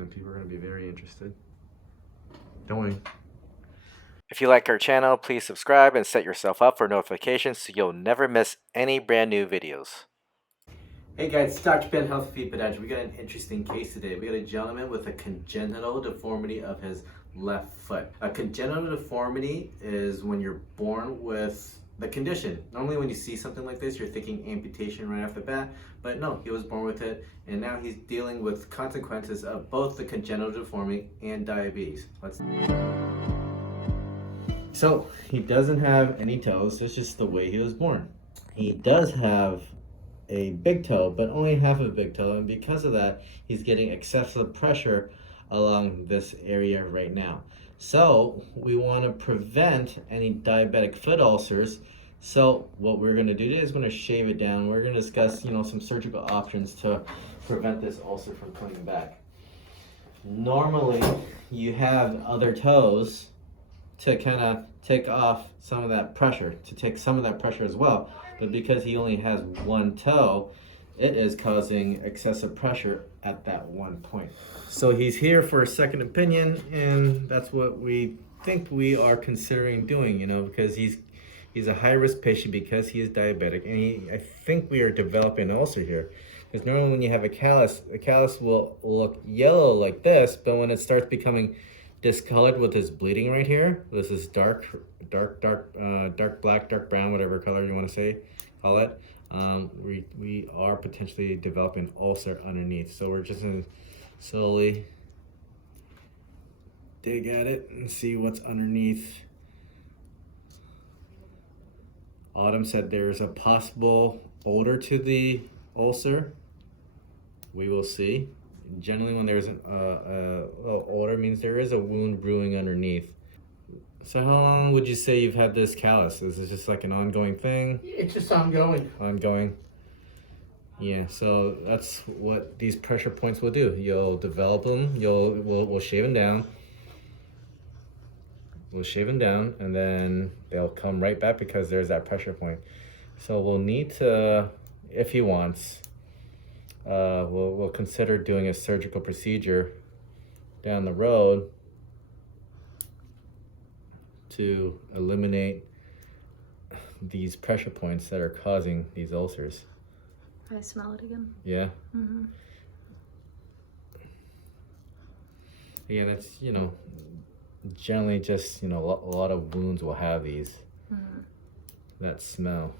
and people are going to be very interested. Don't worry. If you like our channel, please subscribe and set yourself up for notifications so you'll never miss any brand new videos. Hey guys, it's Dr. Ben, Health Feed Podiatry. We got an interesting case today. We got a gentleman with a congenital deformity of his left foot. A congenital deformity is when you're born with the condition. Normally when you see something like this, you're thinking amputation right off the bat, but no, he was born with it, and now he's dealing with consequences of both the congenital deformity and diabetes. So he doesn't have any toes, it's just the way he was born. He does have a big toe, but only half of a big toe, and because of that, he's getting excessive pressure along this area right now. So we want to prevent any diabetic foot ulcers. So what we're going to do is we're going to shave it down. We're going to discuss, some surgical options to prevent this ulcer from coming back. Normally, you have other toes to kind of take off some of that pressure, to take some of that pressure as well. But because he only has one toe, it is causing excessive pressure at that one point. So he's here for a second opinion, and that's what we think we are considering doing, because he's a high-risk patient because he is diabetic, and I think we are developing an ulcer here. Because normally when you have a callus will look yellow like this, but when it starts becoming discolored with this bleeding right here, this is dark black, dark brown, whatever color you want to call it, we are potentially developing ulcer underneath. So we're just going to slowly dig at it and see what's underneath. Autumn said there's a possible odor to the ulcer. We will see. Generally, when there's a odor, means there is a wound brewing underneath. So how long would you say you've had this callus? Is this just like an ongoing thing? It's just ongoing. Ongoing. Yeah, so that's what these pressure points will do. You'll develop them, we'll shave them down. We'll shave them down, and then they'll come right back because there's that pressure point. So we'll need to, if he wants, we'll consider doing a surgical procedure down the road to eliminate these pressure points that are causing these ulcers. Can I smell it again? Yeah. Mm-hmm. Yeah, that's, generally just, a lot of wounds will have these, that smell.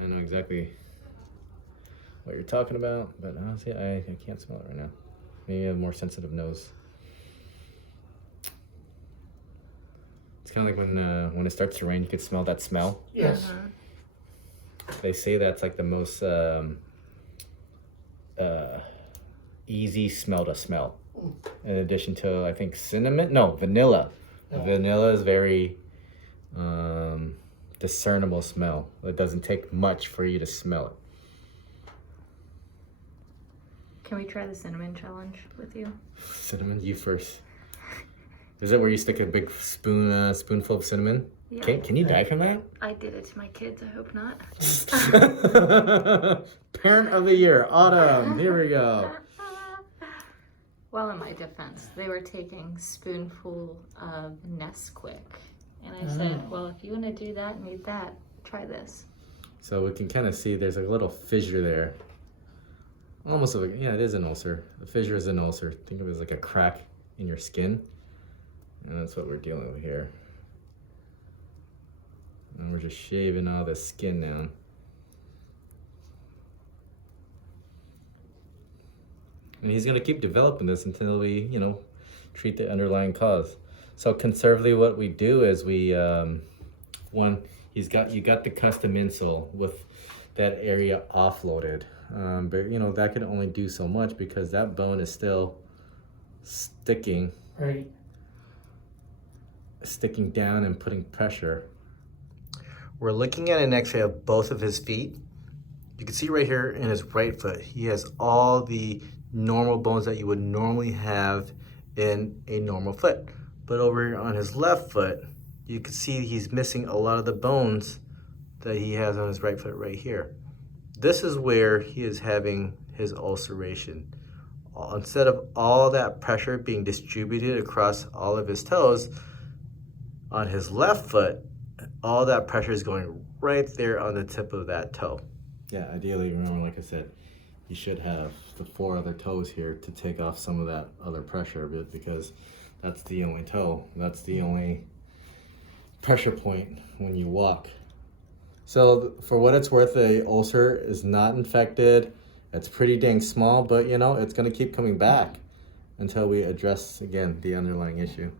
I know exactly what you're talking about, but honestly, I can't smell it right now. Maybe I have a more sensitive nose. It's kind of like when it starts to rain, you can smell that smell. Yes. They say that's like the most easy smell to smell. In addition to, I think, vanilla. Oh. Vanilla is very discernible smell. It doesn't take much for you to smell it. Can we try the cinnamon challenge with you? Cinnamon, you first. Is it where you stick a big spoonful of cinnamon? Yeah. Can you die from that? I did it to my kids, I hope not. Parent of the year, Autumn, here we go. Well, in my defense, they were taking spoonful of Nesquik. And I said, well, if you want to do that and eat that, try this. So we can kind of see there's a little fissure there. Almost like, yeah, it is an ulcer. The fissure is an ulcer. Think of it as like a crack in your skin. And that's what we're dealing with here. And we're just shaving all the skin now. And he's gonna keep developing this until we, treat the underlying cause. So conservatively, what we do is we, you got the custom insole with that area offloaded. But that can only do so much because that bone is still sticking. Right. Sticking down and putting pressure. We're looking at an x-ray of both of his feet. You can see right here in his right foot, he has all the normal bones that you would normally have in a normal foot. But over here on his left foot, you can see he's missing a lot of the bones that he has on his right foot right here. this is where he is having his ulceration. Instead of all that pressure being distributed across all of his toes, on his left foot, all that pressure is going right there on the tip of that toe. Yeah, ideally, remember, like I said, you should have the 4 other toes here to take off some of that other pressure of it, because that's the only toe. That's the only pressure point when you walk. So for what it's worth, the ulcer is not infected. It's pretty dang small, but you know, it's gonna keep coming back until we address, again, the underlying issue,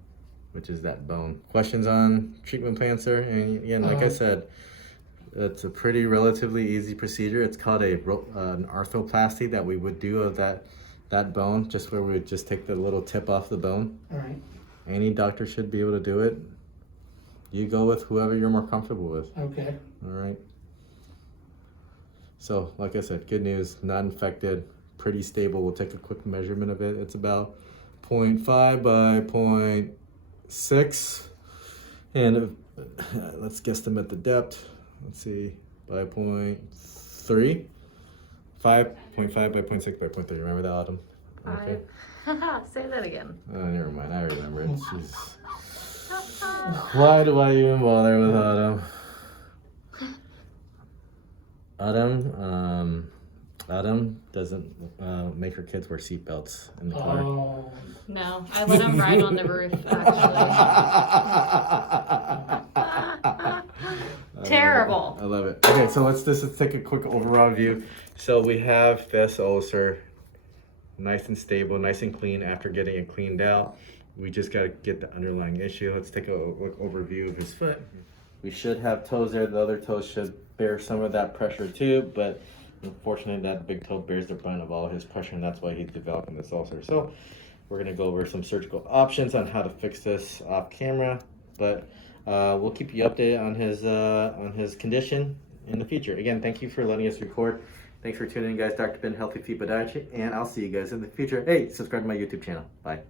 which is that bone. Questions on treatment plan, sir? And again, like I said, it's a pretty relatively easy procedure. It's called an arthroplasty that we would do of that bone, just where we would just take the little tip off the bone. All right. Any doctor should be able to do it. You go with whoever you're more comfortable with. Okay. All right. So, like I said, good news, not infected, pretty stable. We'll take a quick measurement of it. It's about 0.5 by 0.6. And let's guesstimate the depth. Let's see, by 0.3. 5.5 by 0.6 by 0.3. Remember that, Autumn? Okay. Say that again. Oh, never mind. I remember it. Jeez. Why do I even bother with Autumn? Autumn doesn't make her kids wear seatbelts in the car. Oh. No, I let him ride on the roof, actually. Terrible. I love it. Okay, so let's take a quick overall view. So we have this ulcer, nice and stable, nice and clean after getting it cleaned out. We just got to get the underlying issue. Let's take a look overview of his foot. We should have toes there. The other toes should bear some of that pressure too, but unfortunately that big toe bears the brunt of all his pressure, and that's why he's developing this ulcer. So we're gonna go over some surgical options on how to fix this off camera, but we'll keep you updated on his condition in the future. Again, thank you for letting us record. Thanks for tuning in, guys. Dr. Ben, Healthy Feet Podiatry, and I'll see you guys in the future. Hey, subscribe to my YouTube channel. Bye.